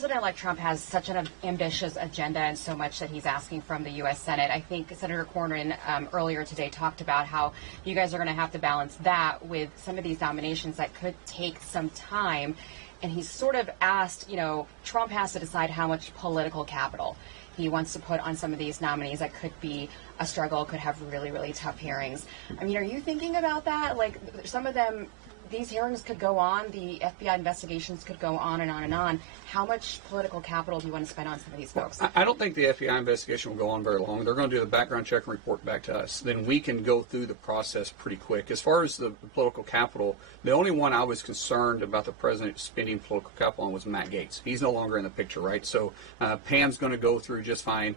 President-elect Trump has such an ambitious agenda and so much that he's asking from the U.S. Senate. I think Senator Cornyn earlier today talked about how you guys are going to have to balance that with some of these nominations that could take some time. And he's sort of asked, Trump has to decide how much political capital he wants to put on some of these nominees that could be a struggle, could have really, really tough hearings. I mean, are you thinking about that? Like, some of them, these hearings could go on, the FBI investigations could go on and on and on. How much political capital do you want to spend on some of these folks? I don't think the FBI investigation will go on very long. They're going to do the background check and report back to us. Then we can go through the process pretty quick. As far as the political capital, the only one I was concerned about the president spending political capital on was Matt Gaetz. He's no longer in the picture, right? So Pam's going to go through just fine.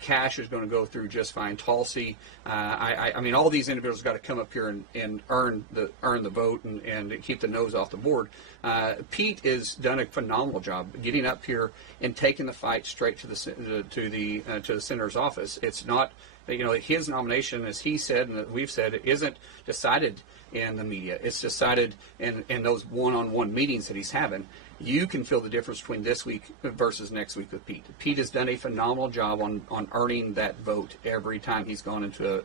Cash is going to go through just fine. Tulsi, I mean, all these individuals got to come up here and earn the vote and keep the nose off the board. Pete has done a phenomenal job getting up here and taking the fight straight to the senator's office. It's not, his nomination, as he said and we've said, it isn't decided in the media. It's decided in those one-on-one meetings that he's having. You can feel the difference between this week versus next week with Pete. Pete has done a phenomenal job on earning that vote every time he's gone into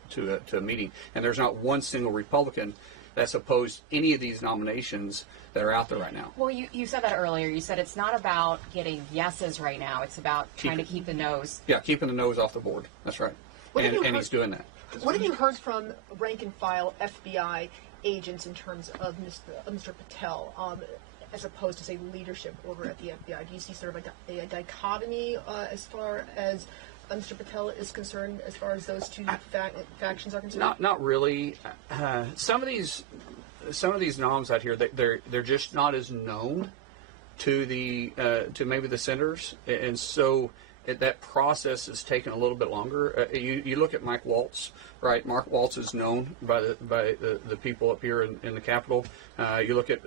a meeting. And there's not one single Republican that's opposed any of these nominations that are out there right now. Well, you said that earlier. You said it's not about getting yeses right now. It's about trying to keep the nose. Yeah, keeping the nose off the board. That's right. And he's doing that. What have you heard from rank and file FBI agents in terms of Mr. Patel, as opposed to, say, leadership over at the FBI? Do you see sort of a dichotomy as far as Mr. Patel is concerned, as far as those two factions are concerned? Not really. Some of these noms out here, they're just not as known to maybe the senators, and so that process is taking a little bit longer. You look at Mike Waltz, right? Mark Waltz is known by the people up here in the Capitol. You look at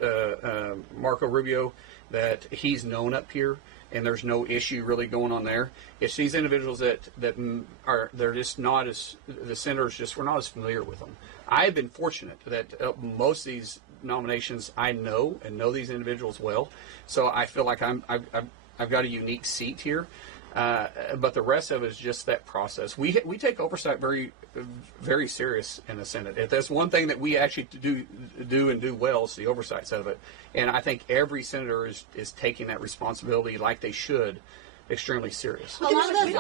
Marco Rubio, that he's known up here, and there's no issue really going on there. It's these individuals they're just not as, the senators we're not as familiar with them. I've been fortunate that most of these nominations I know these individuals well, so I feel like I've got a unique seat here. But the rest of it is just that process. We take oversight very, very serious in the Senate. If there's one thing that we actually do well, is the oversight side of it. And I think every senator is taking that responsibility, like they should, extremely serious.